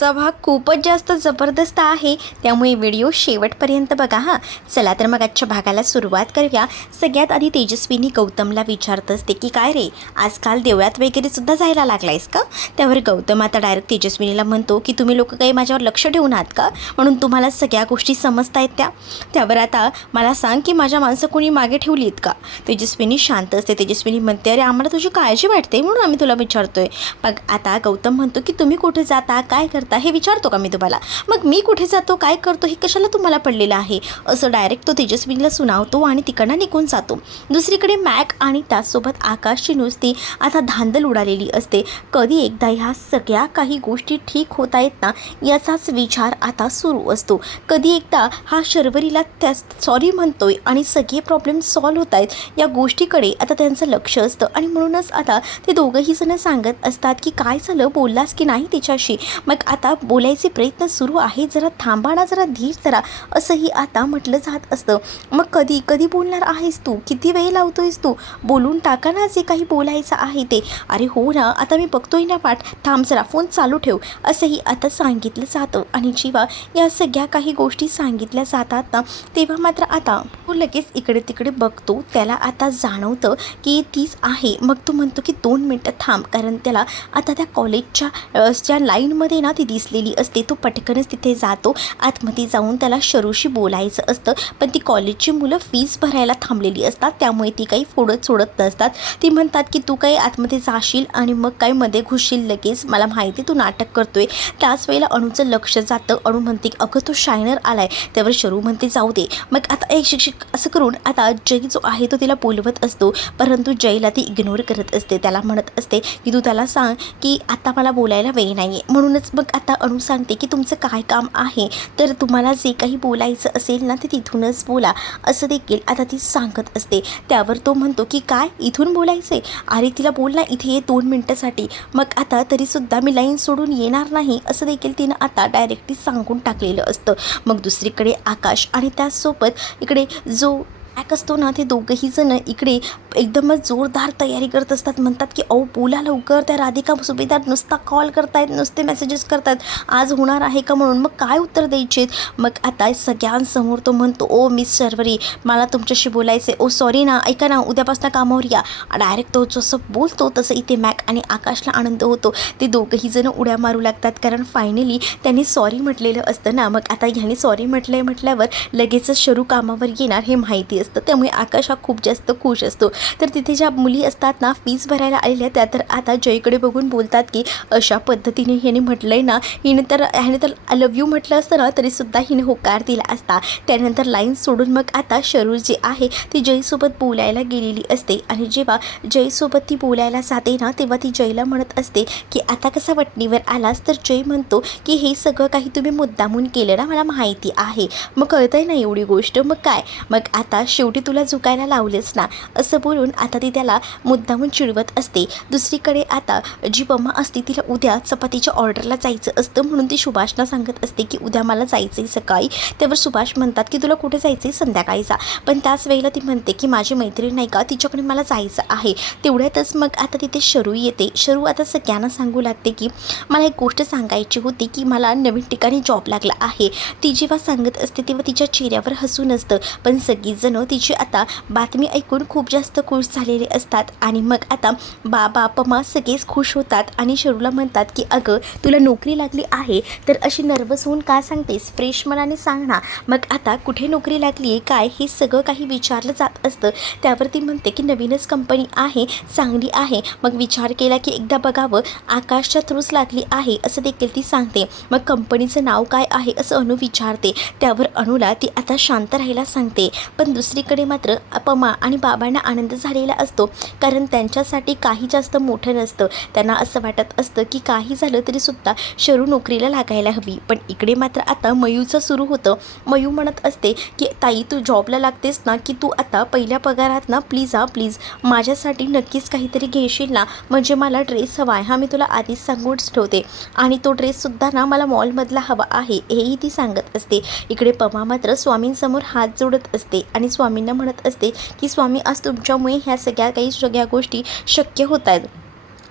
चा भाग खूपच जास्त जबरदस्त आहे, त्यामुळे व्हिडिओ शेवटपर्यंत बघा हां. चला तर मग आजच्या भागाला सुरुवात करूया. सगळ्यात आधी तेजस्विनी गौतमला विचारत असते की काय रे, आजकाल देवळात वगैरे सुद्धा जायला लागलायस का? त्यावर गौतम आता डायरेक्ट तेजस्विनीला म्हणतो की तुम्ही लोक काही माझ्यावर लक्ष ठेवून आहात का, म्हणून तुम्हाला सगळ्या गोष्टी समजतायत त्या? त्यावर आता मला सांग की माझ्या माणसं कोणी मागे ठेवली आहेत का? तेजस्विनी शांत असते. तेजस्विनी म्हणते अरे आम्हाला तुझी काळजी वाटते म्हणून आम्ही तुला विचारतोय. मग आता गौतम म्हणतो की तुम्ही कुठे जाता, काय करता हे विचारतो का मी तुम्हाला? मग मी कुठे जातो, काय करतो हे कशाला तुम्हाला पडलेलं आहे, असं डायरेक्ट तो तेजस्विनीला सुनावतो आणि तिकडनं निघून जातो. दुसरीकडे मॅक आणि त्याचसोबत आकाशची नुसती आता धांदल उडालेली असते. कधी एकदा ह्या सगळ्या काही गोष्टी ठीक होत आहेत ना याचाच विचार आता सुरू असतो. कधी एकदा हा शर्वरीला त्या सॉरी म्हणतोय आणि सगळे प्रॉब्लेम सॉल्व्ह होत आहेत या गोष्टीकडे आता त्यांचं लक्ष असतं. आणि म्हणूनच आता ते दोघंही जण सांगत असतात की काय झालं, बोललास की नाही तिच्याशी? मग आता बोलायचे प्रयत्न सुरू आहे, जरा थांबा ना, जरा धीर धरा, असंही आता म्हटलं जात असतं. मग कधी कधी बोलणार आहेस तू, किती वेळ लावतोयस तू, बोलून टाका ना जे काही बोलायचं आहे ते. अरे हो ना, आता मी बघतोय ना पाठ, थांब जरा फोन चालू ठेव, असंही आता सांगितलं जातं. आणि जेव्हा या सगळ्या काही गोष्टी सांगितल्या जातात ना तेव्हा मात्र आता तो लगेच इकडे तिकडे बघतो. त्याला आता जाणवतं की तीच आहे. मग तो म्हणतो की 2 मिनटं थांब, कारण त्याला आता त्या कॉलेजच्या लाईनमध्ये ना ती दिसलेली असते. तो पटकनच तिथे जातो. आतमध्ये जाऊन त्याला शरूशी बोलायचं असतं, पण ती कॉलेजची मुलं फीस भरायला थांबलेली असतात, त्यामुळे ती काही फोडत सोडत नसतात. ती म्हणतात की तू काही आतमध्ये जाशील आणि मग काय मध्ये घुसशील लगेच, मला माहिती तू नाटक करतोय. त्याच वेळेला अणूचं लक्ष जातं. अणू म्हणते अगं तो शायनर आलाय. त्यावर शरू म्हणते जाऊ दे. मग आता एक शिक्षक असं करून आता जय जो आहे तो तिला बोलवत असतो, परंतु जयला ती इग्नोर करत असते. त्याला म्हणत असते की तू त्याला सांग की आता मला बोलायला वेळ नाही आहे. म्हणूनच मग आता अणू सांगते की तुमचं काय काम आहे, तर तुम्हाला जे काही बोलायचं असेल ना ते तिथूनच बोला, असं देखील आता ती सांगत असते. त्यावर तो म्हणतो की काय इथून बोलायचे? अरे तिला बोल ना इथे ये 2 मिनटासाठी. मग आता तरीसुद्धा मी लाईन सोडून येणार नाही, असं देखील तिनं आता डायरेक्टली सांगून टाकलेलं असतं. मग दुसरीकडे आकाश आणि त्याचसोबत इकडे जो ॲक असतो ना, ते दोघंही जण इकडे एकदमच जोरदार तयारी करत असतात. म्हणतात की अहो बोला लवकर, त्या राधिका सुभेदार नुसता कॉल करतायत, नुसते मेसेजेस करतायत, आज होणार आहे का म्हणून. मग काय उत्तर द्यायचे? मग आता सगळ्यांसमोर तो म्हणतो ओ मिस शर्वरी, मला तुमच्याशी बोलायचे. ओ सॉरी ना, ऐका ना, उद्यापासून कामावर या. डायरेक्ट तो जसं बोलतो तसं इथे मॅक आणि आकाशला आनंद होतो. ते दोघंही जण उड्या मारू लागतात, कारण फायनली त्यांनी सॉरी म्हटलेलं असतं ना. मग आता ह्याने सॉरी म्हटल्यावर लगेचच शरू कामावर येणार हे माहिती असतं, त्यामुळे आकाश हा खूप जास्त खुश असतो. तर तिथे ज्या मुली असतात ना फीस भरायला आलेल्या, त्या तर आता जयकडे बघून बोलतात की अशा पद्धतीने ह्याने म्हटलंय ना, ह्याने तर आय लव्ह यू म्हटलं असतं ना तरीसुद्धा हिने होकार दिला असता. त्यानंतर लाईन सोडून मग आता शरू जी आहे ती जयसोबत बोलायला गेलेली असते. आणि जेव्हा जयसोबत ती बोलायला जाते ना तेव्हा ती जयला म्हणत असते की आता कसा वटणीवर आलास? तर जय म्हणतो की हे सगळं काही तुम्ही मुद्दामून केलं ना, मला माहिती आहे, मग कळतंय ना एवढी गोष्ट, मग काय, मग आता शेवटी तुला झुकायला लावलेच ना, असं बोलून आता ती त्याला मुद्दामून चिडवत असते. दुसरीकडे आता जी पमा असते तिला उद्या चपातीच्या ऑर्डरला जायचं असतं, म्हणून ती सुभाषला सांगत असते की उद्या मला जायचं आहे सकाळी. त्यावर सुभाष म्हणतात की तुला कुठे जायचं आहे? संध्याकाळी जा. पण त्याच वेळेला ती म्हणते की माझी मैत्रीण नाही का, तिच्याकडे मला जायचं आहे. तेवढ्यातच मग आता तिथे शरू येते. शरू आता सगळ्यांना सांगू लागते की मला एक गोष्ट सांगायची होती की मला नवीन ठिकाणी जॉब लागला आहे. ती जेव्हा सांगत असते तेव्हा तिच्या चेहऱ्यावर हसू नसतं, पण सगळीजणं तिची आता बातमी ऐकून खूप जास्त खुश झालेले असतात. आणि मग आता बाबा पमा सगळेच खुश होतात आणि शरूला म्हणतात की अगं तुला नोकरी लागली आहे तर अशी नर्वस होऊन का सांगतेस, फ्रेश मनाने सांग ना. मग आता कुठे नोकरी लागली आहे काय, हे सगळं काही विचारलं जात असतं. त्यावरती म्हणते की नवीनच कंपनी आहे, चांगली आहे. मग विचार केला की एकदा बघावं, आकाशच्या थ्रूच लागली आहे असं देखील ती सांगते. मग कंपनीचं नाव काय आहे असं अनु विचारते. त्यावर अनुला ती आता शांत राहायला सांगते. पण दुसरीकडे मात्र पमा आणि बाबांना आनंद झालेला असतो, कारण त्यांच्यासाठी काही जास्त मोठं नसतं. त्यांना असं वाटत असतं की काही झालं तरीसुद्धा शरू नोकरीला लागायला हवी. पण इकडे मात्र आता मयूचं सुरू होतं. मयू म्हणत असते की ताई तू जॉबला लागतेस ना, की तू आता पहिल्या पगारात ना प्लीज प्लीज माझ्यासाठी नक्कीच काहीतरी घेशील ना, म्हणजे मला ड्रेस हवा आहे, हा मी तुला आधीच सांगूनच ठेवते. आणि तो ड्रेससुद्धा ना मला मॉलमधला हवा आहे, हेही ती सांगत असते. इकडे पमा मात्र स्वामींसमोर हात जोडत असते आणि स्वामींना म्हणत असते की स्वामी आज तुमच्यामुळे ह्या सगळ्या गोष्टी शक्य होत आहेत.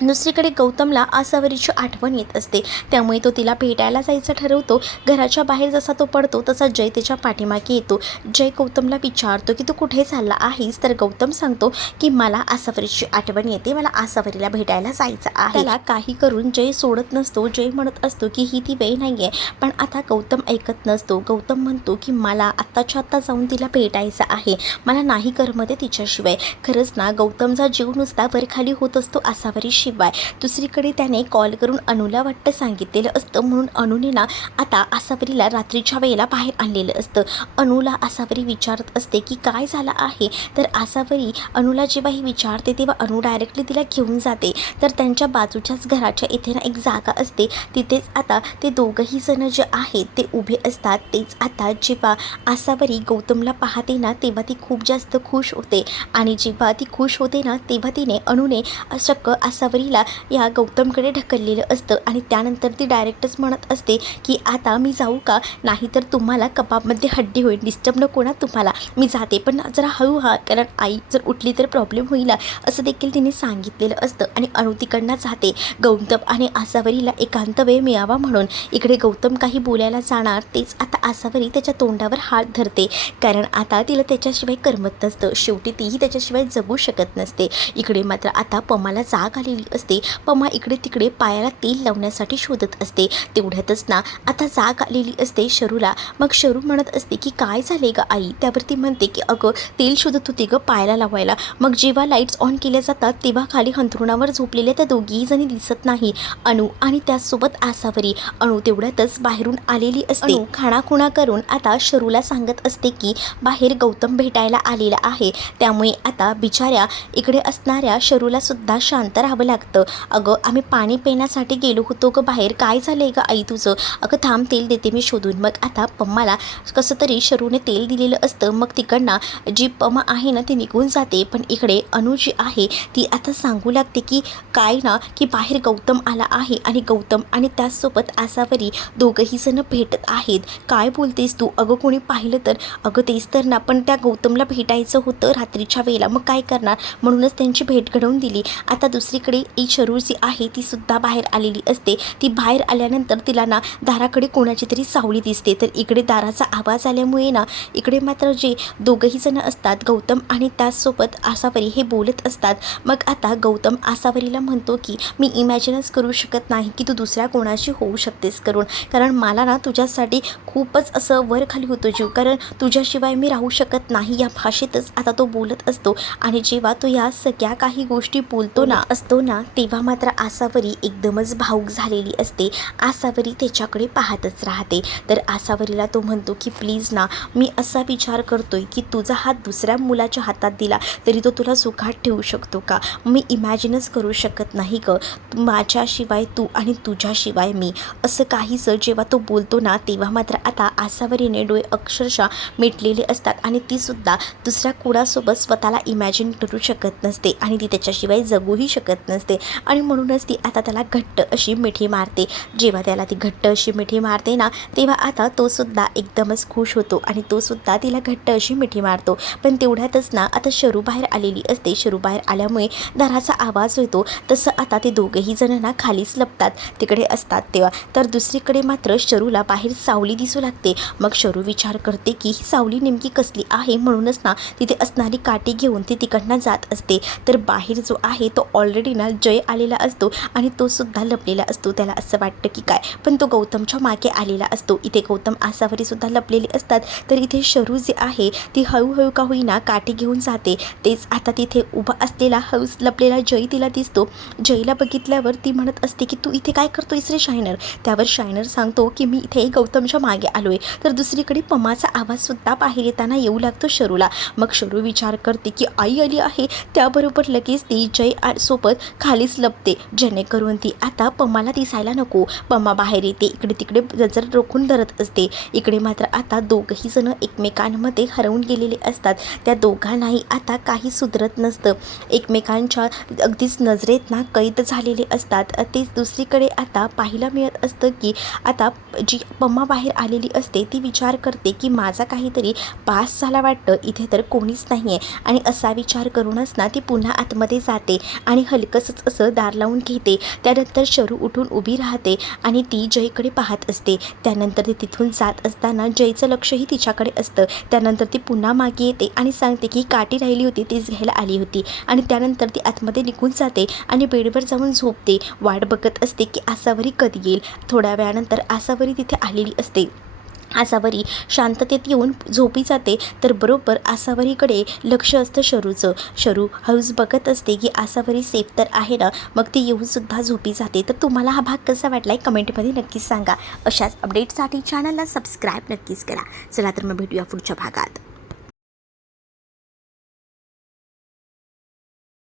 दुसरीकडे गौतमला आसावरीची आठवण येत असते, त्यामुळे तो तिला भेटायला जायचं ठरवतो. घराच्या बाहेर जसा तो पडतो तसा जय त्याच्या पाठीमागे येतो. जय गौतमला विचारतो की तू कुठे चालला आहेस, तर गौतम सांगतो की मला आसावरीची आठवण येते, मला आसावरीला भेटायला जायचं आहे. त्याला काही करून जय सोडत नसतो. जय म्हणत असतो की ही ती वेळ नाही आहे, पण आता गौतम ऐकत नसतो. गौतम म्हणतो की मला आत्ताच्या आत्ता जाऊन तिला भेटायचं आहे, मला नाही करमते तिच्याशिवाय. खरंच ना, गौतमचा जीव नुसता वरखाली होत असतो आसावरी शिवाय. दुसरीकडे त्याने कॉल करून अनुला वाटतं सांगितलेलं असतं, म्हणून अनुने ना आता आसावरीला रात्रीच्या वेळेला बाहेर आणलेलं असतं. अनुला आसावरी विचारत असते की काय झालं आहे, तर आसावरी अनुला जेव्हा ही विचारते तेव्हा अनु डायरेक्टली तिला घेऊन जाते. तर त्यांच्या बाजूच्याच घराच्या इथे ना एक जागा असते, तिथेच आता ते दोघंही जण जे आहेत ते उभे असतात. तेच आता जेव्हा आसावरी गौतमला पाहते ना तेव्हा ती खूप जास्त खुश होते, आणि जेव्हा ती खुश होते ना तेव्हा तिने अनुने चक्क आसावरीला या गौतमकडे ढकललेलं असतं, आणि त्यानंतर ती डायरेक्टच म्हणत असते की आता मी जाऊ का, नाहीतर तुम्हाला कबाबमध्ये हड्डी होईल, डिस्टर्ब नको ना तुम्हाला, मी जाते पण जरा हळू हा, कारण आई जर उठली तर प्रॉब्लेम होईल असं देखील तिने सांगितलेलं असतं. आणि अनु तिकडनं जाते. गौतम आणि आसावरीला एकांत वेळ मिळावा म्हणून इकडे गौतम काही बोलायला जाणार, तेच आता आसावरी त्याच्या तोंडावर हात धरते, कारण आता तिला त्याच्याशिवाय करमत नसतं. शेवटी तीही त्याच्याशिवाय जगू शकत नसते. इकडे मात्र आता पमाला जाग आलेली असते. पमा इकडे तिकडे पायाला तेल लावण्यासाठी शोधत असते. तेवढ्यातच ना आता जाग आलेली असते शरूला. मग शरू म्हणत असते की काय झाले ग आई, त्यावरती म्हणते की अगं तेल शोधत होते ग पायाला लावायला. मग जेव्हा लाईट्स ऑन केल्या जातात तेव्हा खाली अंथरुणावर झोपलेल्या त्या दोघीही जणी दिसत नाही, अनु आणि त्याचसोबत आसावरी. अनु तेवढ्यातच बाहेरून आलेली असते. अनु खाणाखुणा करून आता शरूला सांगत असते की बाहेर गौतम भेटायला आलेला आहे, त्यामुळे आता बिचाऱ्या इकडे असणाऱ्या शरूला सुद्धा शांत राहावं लागतं. अगं आम्ही पाणी पिण्यासाठी गेलो होतो ग बाहेर, काय झालंय ग आई तुझं, अगं थांब तेल देते मी शोधून. मग आता पम्माला कसं तरी शरूने तेल दिलेलं असतं. मग तिकडनं जी पमा आहे ना ती निघून जाते, पण इकडे अनु जी आहे ती आता सांगू लागते की काय ना की बाहेर गौतम आला आहे, आणि गौतम आणि त्याचसोबत आसावरी दोघंही जण भेटत आहेत. काय बोलतेस तू, अगं कोणी पाहिलं तर, अगं तेच तर ना, पण त्या गौतमला भेटायचं होतं रात्रीच्या वेळेला, मग काय करणार, म्हणूनच त्यांची भेट घडवून दिली. आता दुसरीकडे ही शरू जी आहे ती सुद्धा बाहेर आलेली असते. ती बाहेर आल्यानंतर तिला ना दाराकडे कोणाची तरी सावली दिसते. तर इकडे दाराचा आवाज आल्यामुळे ना इकडे मात्र जे दोघंही जण असतात गौतम आणि त्याचसोबत आसावरी हे बोलत असतात. मग आता गौतम आसावरीला म्हणतो की मी इमॅजिनच करू शकत नाही की तू दुसऱ्या कोणाची होऊ शकतेस करून, कारण मला ना तुझ्यासाठी खूपच असं वर खाली होतो जीव, कारण तुझ्याशिवाय मी राहू शकत नाही, या भाषेतच आता तो बोलत असतो. आणि जेव्हा तो या सगळ्या काही गोष्टी बोलतो ना तेव्हा मात्र आसावरी एकदमच भावूक झालेली असते. आसावरी त्याच्याकडे पाहतच राहते. तर आसावरीला तो म्हणतो की प्लीज ना, मी असा विचार करतोय की तुझा हात दुसऱ्या मुलाच्या हातात दिला तरी तो तुला सुखात ठेवू शकतो का, मी इमॅजिनच करू शकत नाही ग, माझ्याशिवाय तू आणि तुझ्याशिवाय मी, असं काहीसं जेव्हा तो बोलतो ना तेव्हा मात्र आता आसावरीने डोळे अक्षरशः मिटलेले असतात, आणि ती सुद्धा दुसऱ्या कुणासोबत स्वतःला इमॅजिन करू शकत नसते, आणि ती त्याच्याशिवाय जगूही शकत नसते. आणि म्हणूनच ती आता त्याला घट्ट अशी मिठी मारते. जेव्हा त्याला ती घट्ट अशी मिठी मारते ना तेव्हा आता तो सुद्धा एकदमच खुश होतो, आणि तो सुद्धा तिला घट्ट अशी मिठी मारतो. पण तेवढ्यातच ना आता शरू बाहेर आलेली असते. शरू बाहेर आल्यामुळे दाराचा आवाज होतो. तसं आता ते दोघंही जण ना खालीच लपतात तिकडे असतात तेव्हा. तर दुसरीकडे मात्र शरूला बाहेर सावली दिसू लागते. मग शरू विचार करते की ही सावली नेमकी कसली आहे, म्हणूनच ना तिथे असणारी काठी घेऊन ती तिकडनं जात असते. तर बाहेर जो आहे तो ऑलरेडी ना जय आलेला असतो, आणि तो सुद्धा लपलेला असतो. त्याला असं वाटतं की काय, पण तो गौतमच्या मागे आलेला असतो. इथे गौतम आसावरी सुद्धा लपलेले असतात. तर इथे शरू जी आहे ती हळूहळू का होईना काठी घेऊन जाते. तेच आता तिथे उभा असलेला हळूच लपलेला जय तिला दिसतो. जयला बघितल्यावर ती म्हणत असते की तू इथे काय करतोयस रे शायनर. त्यावर शायनर सांगतो की मी इथे गौतमच्या मागे आलोय. तर दुसरीकडे पमाचा आवाज सुद्धा बाहेर येताना येऊ लागतो शरूला. मग शरू विचार करते की आई आली आहे, त्याबरोबर लगेच ती जय सोबत खालीच लपते, जेणेकरून ती आता पमाला दिसायला नको. पमा बाहेर येते, इकडे तिकडे नजर रोखून धरत असते. इकडे मात्र आता दोघंही जण एकमेकांमध्ये हरवून गेलेले असतात. त्या दोघांनाही आता काही सुधरत नसतं, एकमेकांच्या अगदीच नजरेत ना कैद झालेले असतात. तेच दुसरीकडे आता पाहायला मिळत असतं की आता जी पम्मा बाहेर आलेली असते ती विचार करते की माझा काहीतरी पास झाला वाटतं, इथे तर कोणीच नाही आहे, आणि असा विचार करूनच ना ती पुन्हा आतमध्ये जाते आणि हलकंसं तसंच असं दार लावून घेते. त्यानंतर शरू उठून उभी राहते आणि ती जयकडे पाहत असते. त्यानंतर ती तिथून जात असताना जयचं लक्षही तिच्याकडे असतं. त्यानंतर ती पुन्हा मागे येते आणि सांगते की काठी राहिली होती तीच घ्यायला आली होती. आणि त्यानंतर ती आतमध्ये निघून जाते आणि बेडवर जाऊन झोपते. वाट बघत असते की आसावरी कधी येईल. थोड्या वेळानंतर आसावरी तिथे आलेली असते. आसावरी शांततेत येऊन झोपी जाते. तर बरोबर आसावरीकडे लक्ष असतं शरूचं. शरू हळूच बघत असते की आसावरी सेफ तर आहे ना. मग ती येऊनसुद्धा झोपी जाते. तर तुम्हाला हा भाग कसा वाटला आहे कमेंटमध्ये नक्कीच सांगा. अशाच अपडेटसाठी चॅनलला सबस्क्राईब नक्कीच करा. चला तर मग भेटूया पुढच्या भागात.